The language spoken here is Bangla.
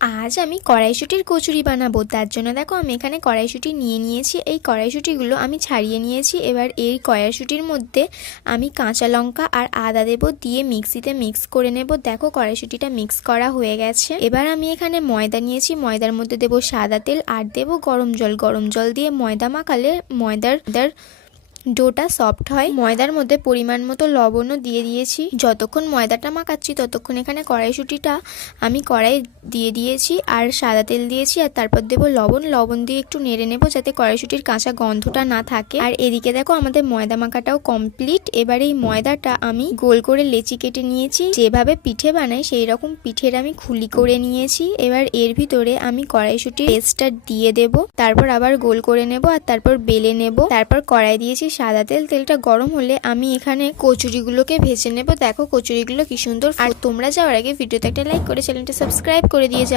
আজ আমি কড়াইশুঁটির কচুরি বানাবো। তার জন্য দেখো আমি এখানে কড়াইশুঁটি নিয়ে নিয়েছি। এই কড়াইশুঁটিগুলো আমি ছাড়িয়ে নিয়েছি। এবার এই কড়াইশুঁটির মধ্যে আমি কাঁচা লঙ্কা আর আদা দেব, দিয়ে মিক্সিতে মিক্স করে নেব। দেখো কড়াইশুঁটিটা মিক্স করা হয়ে গেছে। এবার আমি এখানে ময়দা নিয়েছি, ময়দার মধ্যে দেব সাদা তেল আর দেব গরম জল। গরম জল দিয়ে ময়দা মাখালে ময়দার ডোটা সফট হয়। ময়দার মধ্যে পরিমাণ মতো লবণও দিয়ে দিয়েছি। যতক্ষণ ময়দাটা মাখাচ্ছি ততক্ষণ এখানে কড়াইশুঁটিটা আমি কড়াই দিয়ে দিয়েছি আর সাদা তেল দিয়েছি, আর তারপর দেবো লবণ। লবণ দিয়ে একটু নেড়ে নেবো যাতে কড়াইশুঁটির কাঁচা গন্ধটা না থাকে। আর এদিকে দেখো আমাদের ময়দা মাখাটাও কমপ্লিট। এবার এই ময়দাটা আমি গোল করে লেচি কেটে নিয়েছি। যেভাবে পিঠে বানাই সেই রকম পিঠের আমি খুলি করে নিয়েছি। এবার এর ভিতরে আমি কড়াইশুঁটির পেস্টটা দিয়ে দেব, তারপর আবার গোল করে নেব আর তারপর বেলে নেব। তারপর কড়াই দিয়েছি সাদা তেল। তেলটা গরম হলে আমি এখানে কচুরিগুলোকে ভেজে নেব। দেখো কচুরিগুলো কি সুন্দর। আর তোমরা যাওয়ার আগে ভিডিওতে একটা লাইক করে চ্যানেলটা সাবস্ক্রাইব করে দিয়ে যাও।